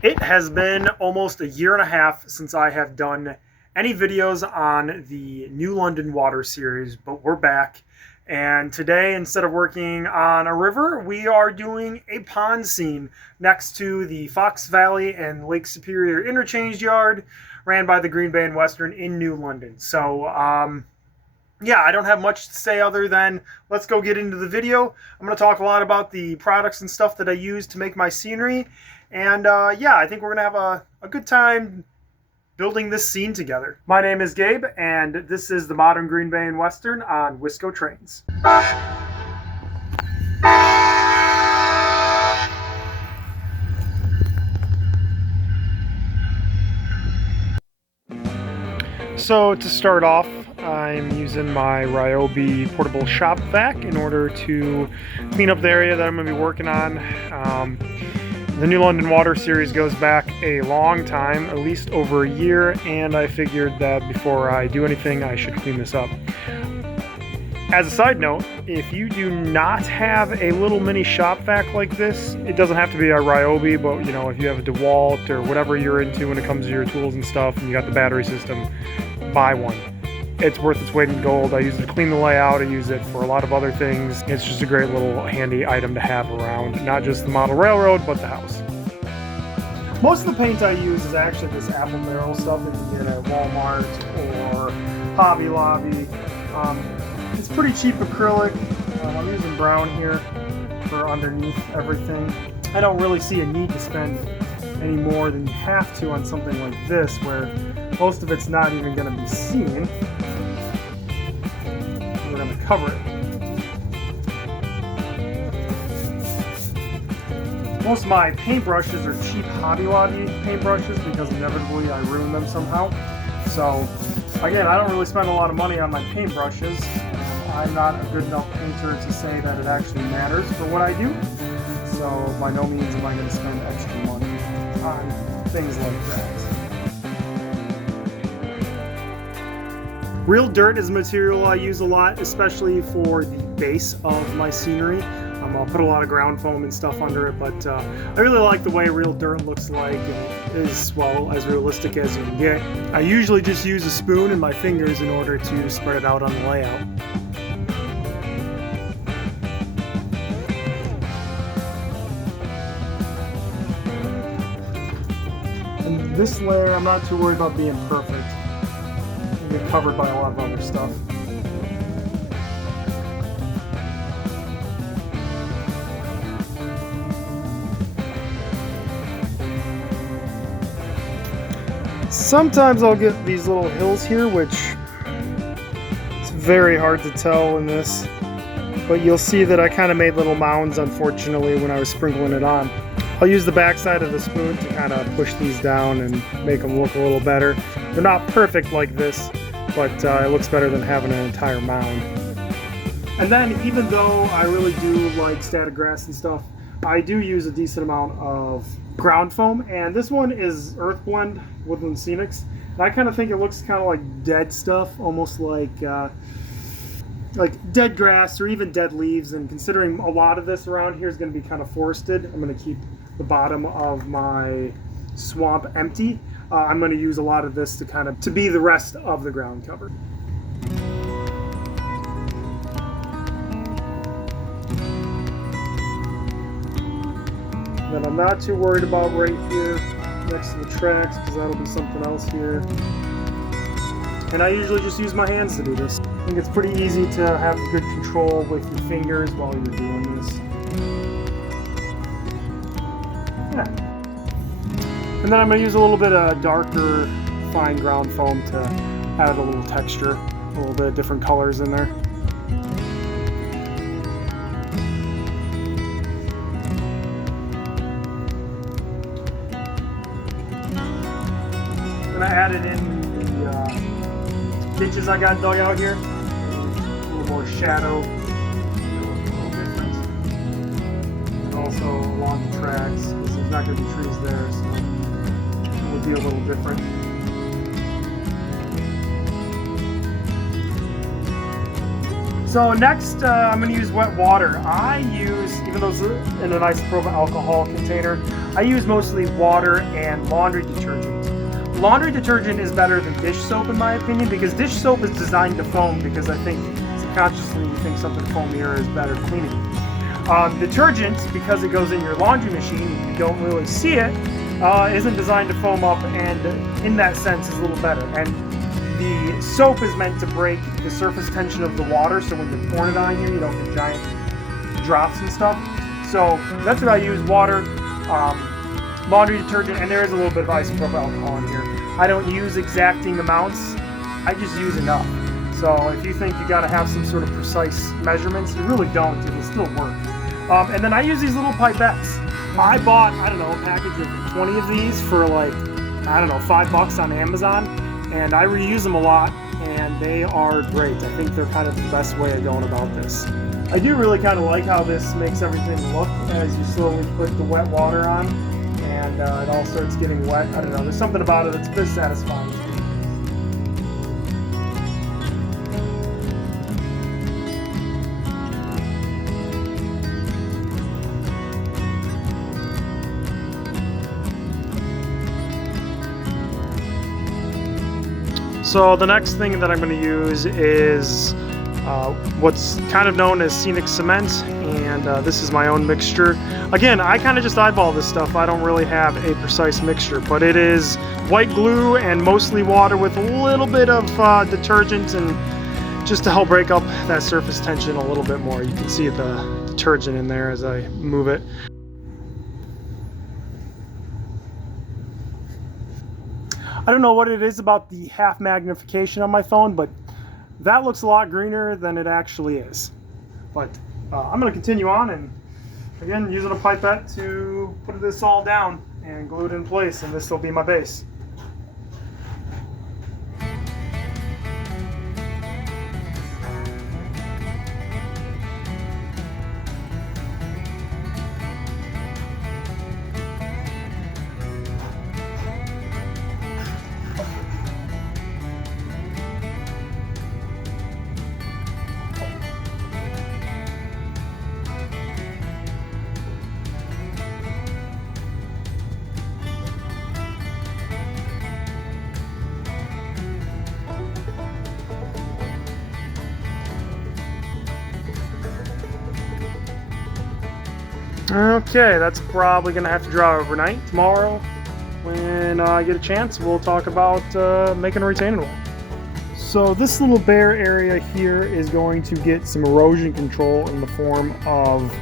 It has been almost a year and a half since I have done any videos on the New London Water series, but we're back. And today, instead of working on a river, we are doing a pond scene next to the Fox Valley and Lake Superior Interchange Yard, ran by the Green Bay and Western in New London. So, yeah, I don't have much to say other than let's go get into the video. I'm going to talk a lot about the products and stuff that I use to make my scenery. And yeah, I think we're going to have a good time building this scene together. My name is Gabe, and this is the Modern Green Bay and Western on WiscoTrains. So to start off, I'm using my Ryobi portable shop vac in order to clean up the area that I'm going to be working on. The New London Water series goes back a long time, at least over a year, and I figured that before I do anything, I should clean this up. As a side note, if you do not have a little mini shop vac like this, it doesn't have to be a Ryobi, but you know, if you have a DeWalt or whatever you're into when it comes to your tools and stuff, and you got the battery system, buy one. It's worth its weight in gold. I use it to clean the layout. I use it for a lot of other things. It's just a great little handy item to have around, not just the model railroad, but the house. Most of the paint I use is actually this apple barrel stuff that you get at Walmart or Hobby Lobby. It's pretty cheap acrylic. I'm using brown here for underneath everything. I don't really see a need to spend any more than you have to on something like this, where most of it's not even going to be seen. We're going to cover it. Most of my paintbrushes are cheap Hobby Lobby paintbrushes because inevitably I ruin them somehow. So again, I don't really spend a lot of money on my paintbrushes. I'm not a good enough painter to say that it actually matters for what I do. So by no means am I going to spend extra money on things like that. Real dirt is a material I use a lot, especially for the base of my scenery. I'll put a lot of ground foam and stuff under it, but I really like the way real dirt looks like and is, well, as realistic as you can get. I usually just use a spoon and my fingers in order to spread it out on the layout. And this layer, I'm not too worried about being perfect. It'll get covered by a lot of other stuff. Sometimes I'll get these little hills here, which it's very hard to tell in this, but you'll see that I kind of made little mounds, unfortunately, when I was sprinkling it on. I'll use the backside of the spoon to kind of push these down and make them look a little better. They're not perfect like this, but it looks better than having an entire mound. And then, even though I really do like static grass and stuff, I do use a decent amount of ground foam, and this one is Earth Blend Woodland Scenics. And I kind of think it looks kind of like dead stuff, almost like dead grass or even dead leaves. And considering a lot of this around here is going to be kind of forested, I'm going to keep the bottom of my swamp empty. I'm going to use a lot of this to be the rest of the ground cover. Then I'm not too worried about right here next to the tracks because that'll be something else here. And I usually just use my hands to do this. I think it's pretty easy to have good control with your fingers while you're doing this. Yeah. And then I'm going to use a little bit of darker fine ground foam to add a little texture, a little bit of different colors in there. I added in the ditches I got dug out here. A little more shadow, and also along the tracks, because there's not going to be trees there, so it will be a little different. So next, I'm going to use wet water. I use, even though it's in an isopropyl alcohol container, I use mostly water and laundry detergent. Laundry detergent is better than dish soap in my opinion, because dish soap is designed to foam, because I think subconsciously you think something foamier is better cleaning. Detergent, because it goes in your laundry machine, you don't really see it, isn't designed to foam up, and in that sense is a little better. And the soap is meant to break the surface tension of the water, so when you're pouring it on here, you don't get giant drops and stuff. So that's what I use: water, laundry detergent, and there is a little bit of isopropyl alcohol in here. I don't use exacting amounts, I just use enough. So if you think you gotta have some sort of precise measurements, you really don't, it will still work. And then I use these little pipettes. I bought, I don't know, a package of 20 of these for like, I don't know, $5 on Amazon, and I reuse them a lot, and they are great. I think they're kind of the best way of going about this. I do really kind of like how this makes everything look as you slowly put the wet water on, and it all starts getting wet. I don't know, there's something about it that's a bit satisfying. So the next thing that I'm going to use is what's kind of known as scenic cement, and this is my own mixture. Again, I kind of just eyeball this stuff. I don't really have a precise mixture, but it is white glue and mostly water with a little bit of detergent, and just to help break up that surface tension a little bit more. You can see the detergent in there as I move it. I don't know what it is about the half magnification on my phone, but that looks a lot greener than it actually is. But I'm going to continue on, and again, using a pipette to put this all down and glue it in place, and this will be my base. Okay, that's probably going to have to dry overnight. Tomorrow, when I get a chance, we'll talk about making a retaining wall. So this little bare area here is going to get some erosion control in the form of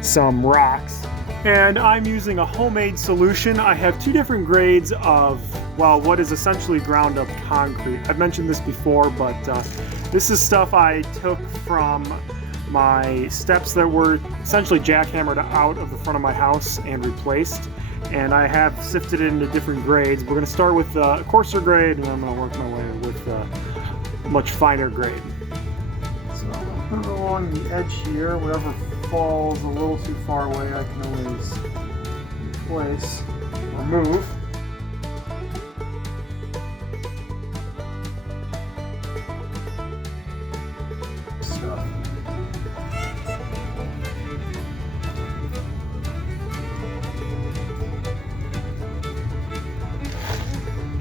some rocks. And I'm using a homemade solution. I have two different grades of, well, what is essentially ground up concrete. I've mentioned this before, but this is stuff I took from my steps that were essentially jackhammered out of the front of my house and replaced, and I have sifted it into different grades. We're going to start with a coarser grade, and then I'm going to work my way with a much finer grade. So I'm going to put it along the edge here. Whatever falls a little too far away, I can always replace or move.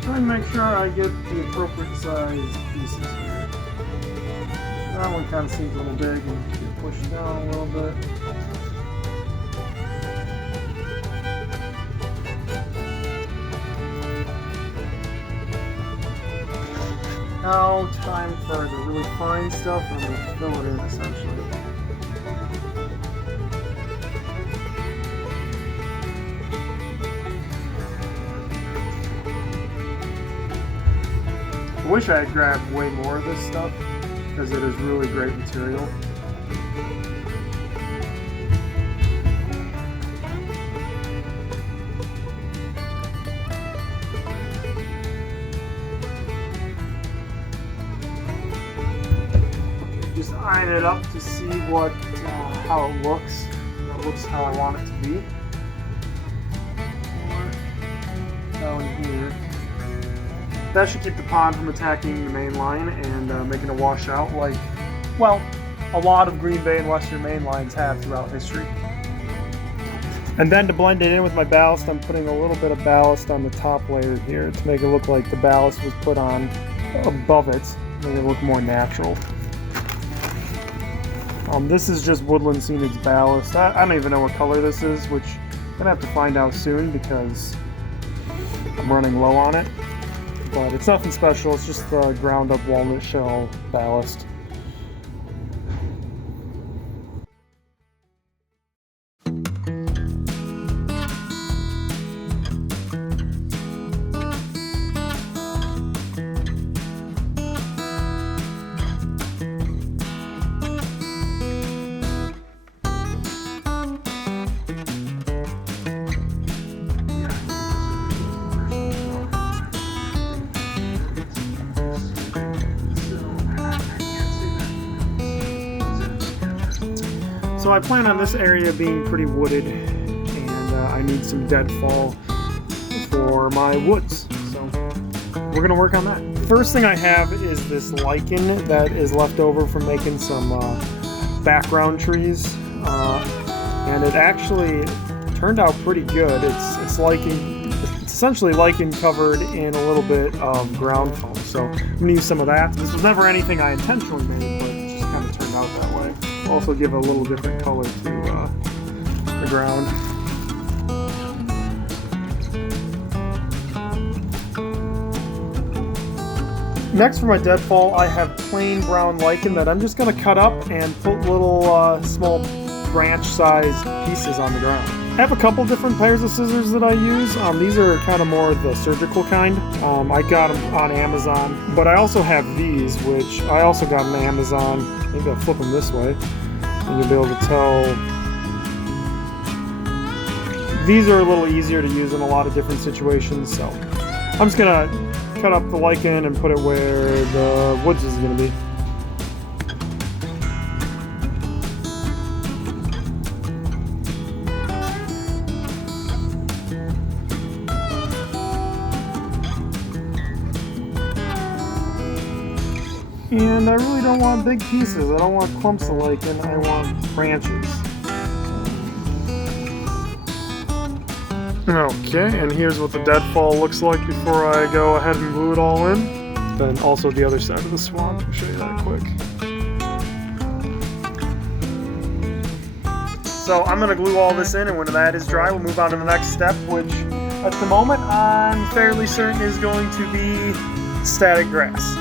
Try and make sure I get the appropriate size pieces here. That one kind of seems a little big and get pushed down a little bit. Now, time for the really fine stuff. I'm going to fill it in essentially. I wish I had grabbed way more of this stuff because it is really great material. Just iron it up to see what how it looks. It looks how I want it to be. Down here. That should keep the pond from attacking the main line and making a washout like, well, a lot of Green Bay and Western Main lines have throughout history. And then to blend it in with my ballast, I'm putting a little bit of ballast on the top layer here to make it look like the ballast was put on above it, make it look more natural. This is just Woodland Scenic's ballast. I don't even know what color this is, which I'm gonna have to find out soon because I'm running low on it. But it's nothing special, it's just the ground up walnut shell ballast. So I plan on this area being pretty wooded, and I need some deadfall for my woods, so we're gonna work on that. First thing I have is this lichen that is left over from making some background trees, and it actually turned out pretty good. It's lichen, it's essentially lichen covered in a little bit of ground foam, so I'm gonna use some of that. This was never anything I intentionally made, but it just kind of turned out that way. Also give a little different color to the ground. Next for my deadfall, I have plain brown lichen that I'm just going to cut up and put little small branch-sized pieces on the ground. I have a couple different pairs of scissors that I use. These are kind of more the surgical kind. I got them on Amazon, but I also have these, which I also got on Amazon. Maybe I'll flip them this way, and you'll be able to tell. These are a little easier to use in a lot of different situations, so I'm just gonna cut up the lichen and put it where the woods is gonna be. And I really don't want big pieces. I don't want clumps of lichen. I want branches. Okay, and here's what the deadfall looks like before I go ahead and glue it all in. Then also the other side of the swamp. I'll show you that quick. So I'm going to glue all this in, and when that is dry, we'll move on to the next step, which at the moment I'm fairly certain is going to be static grass.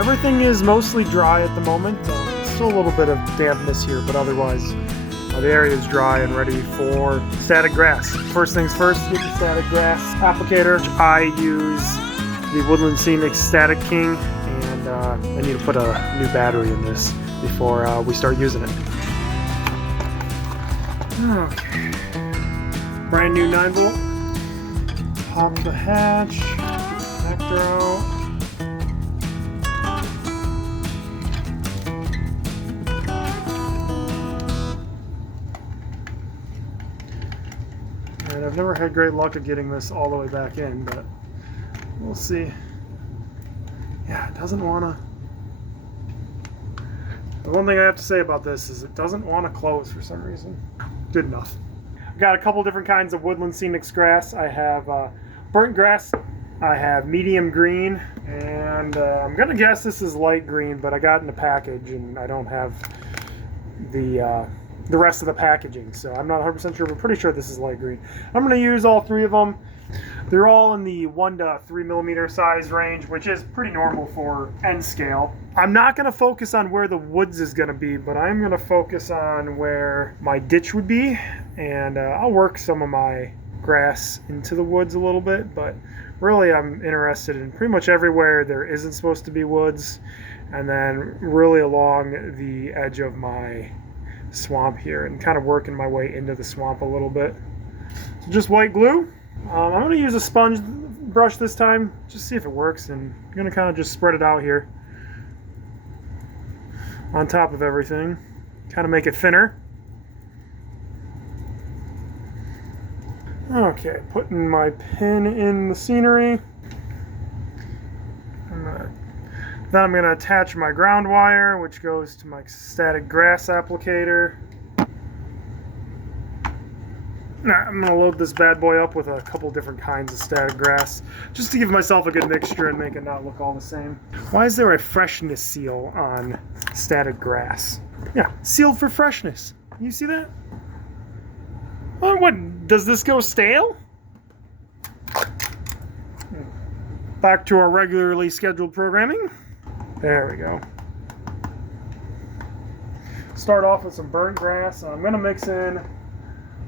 Everything is mostly dry at the moment. Still a little bit of dampness here, but otherwise the area is dry and ready for static grass. First things first, get the static grass applicator. I use the Woodland Scenic Static King, and I need to put a new battery in this before we start using it. Okay. Brand new 9-volt. Pop the hatch, connector out. And I've never had great luck of getting this all the way back in, but we'll see. Yeah, it doesn't want to. The one thing I have to say about this is it doesn't want to close for some reason. Good enough. I've got a couple different kinds of Woodland Scenic grass. I have burnt grass, I have medium green, and I'm going to guess this is light green, but I got in a package and I don't have the rest of the packaging, so I'm not 100% sure, but pretty sure this is light green. I'm going to use all three of them. They're all in the 1 to 3 millimeter size range, which is pretty normal for N scale. I'm not going to focus on where the woods is going to be, but I'm going to focus on where my ditch would be, and I'll work some of my grass into the woods a little bit, but really I'm interested in pretty much everywhere there isn't supposed to be woods, and then really along the edge of my swamp here, and kind of working my way into the swamp a little bit. So just white glue. I'm going to use a sponge brush this time, just see if it works, and I'm going to kind of just spread it out here on top of everything, kind of make it thinner. Okay, putting my pin in the scenery. Then I'm going to attach my ground wire, which goes to my static grass applicator. I'm going to load this bad boy up with a couple different kinds of static grass, just to give myself a good mixture and make it not look all the same. Why is there a freshness seal on static grass? Yeah, sealed for freshness. You see that? Well, what, does this go stale? Back to our regularly scheduled programming. There we go. Start off with some burnt grass. I'm going to mix in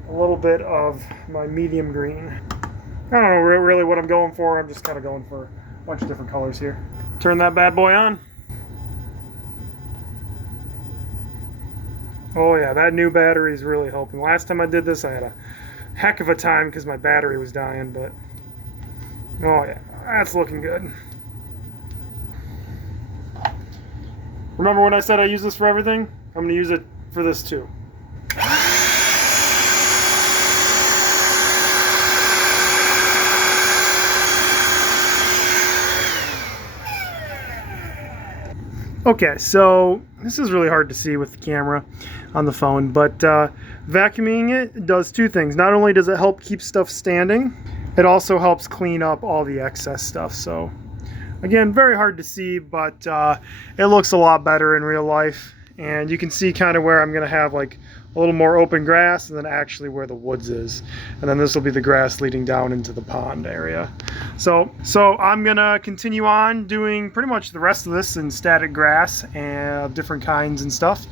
a little bit of my medium green. I don't know really what I'm going for. I'm just kind of going for a bunch of different colors here. Turn that bad boy on. Oh yeah, that new battery is really helping. Last time I did this, I had a heck of a time because my battery was dying, but oh yeah, that's looking good. Remember when I said I use this for everything? I'm going to use it for this too. Okay, so this is really hard to see with the camera on the phone, but vacuuming it does two things. Not only does it help keep stuff standing, it also helps clean up all the excess stuff. So again, very hard to see, but it looks a lot better in real life. And you can see kind of where I'm going to have like a little more open grass and then actually where the woods is. And then this will be the grass leading down into the pond area. So I'm going to continue on doing pretty much the rest of this in static grass and of different kinds and stuff.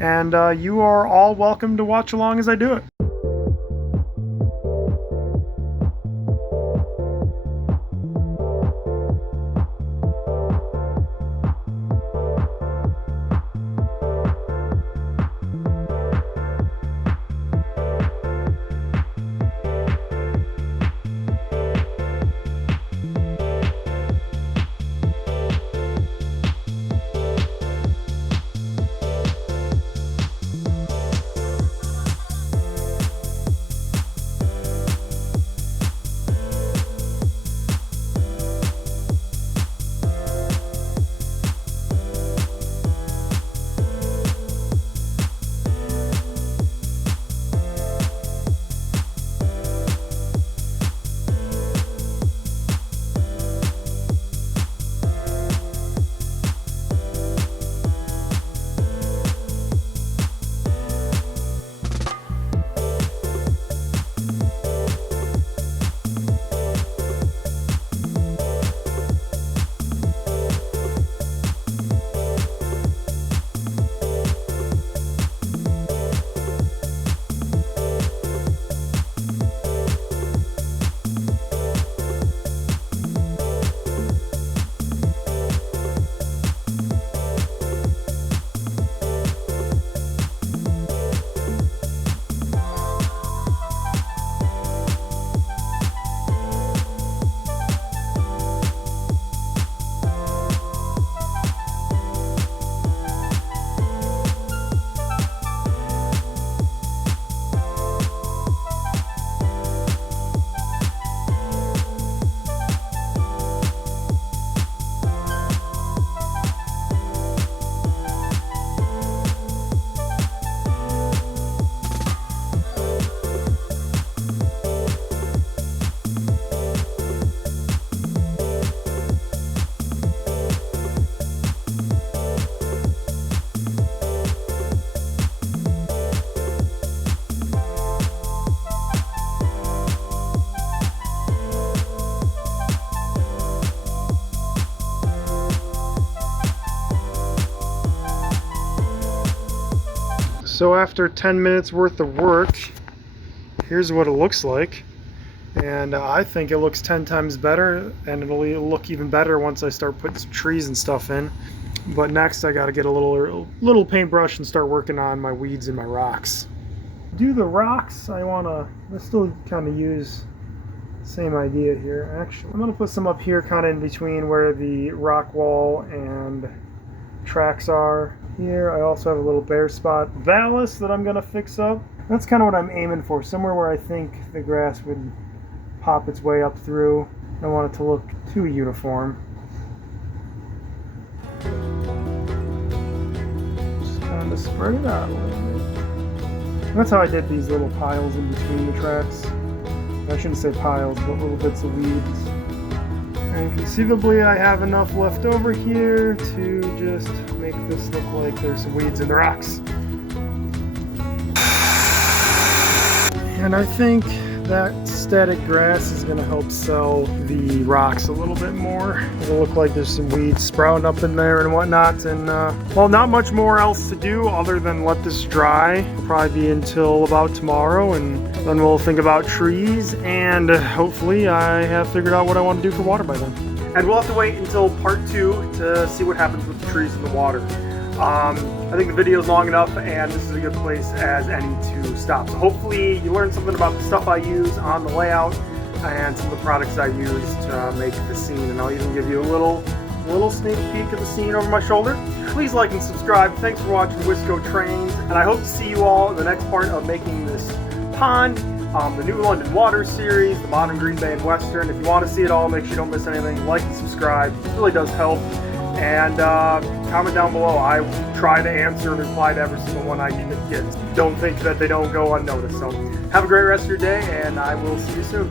And you are all welcome to watch along as I do it. So after 10 minutes worth of work, here's what it looks like. And I think it looks 10 times better, and it'll look even better once I start putting some trees and stuff in. But next I gotta get a little paintbrush and start working on my weeds and my rocks. Do the rocks, I still kind of use the same idea here. Actually, I'm gonna put some up here kind of in between where the rock wall and tracks are. Here I also have a little bare spot vallus that I'm gonna fix up. That's kind of what I'm aiming for, somewhere where I think the grass would pop its way up through. I don't want it to look too uniform. just spread it out a little bit. That's how I did these little piles in between the tracks. I shouldn't say piles, but little bits of weeds. And conceivably I have enough left over here to just make this look like there's some weeds in the rocks. And I think that static grass is going to help sell the rocks a little bit more. It'll look like there's some weeds sprouting up in there and whatnot. And well, not much more else to do other than let this dry. It'll probably be until about tomorrow, and then we'll think about trees, and hopefully I have figured out what I want to do for water by then. And we'll have to wait until part 2 to see what happens with the trees and the water. I think the video is long enough, and this is a good place as any to stop. So hopefully you learned something about the stuff I use on the layout and some of the products I use to make the scene. And I'll even give you a little sneak peek of the scene over my shoulder. Please like and subscribe. Thanks for watching WiscoTrains, and I hope to see you all in the next part of making this pond, the New London Water series, the Modern Green Bay and Western. If you want to see it all, make sure you don't miss anything. Like and subscribe. It really does help. And comment down below. I try to answer and reply to every single one I get. Don't think that they don't go unnoticed. So have a great rest of your day, and I will see you soon.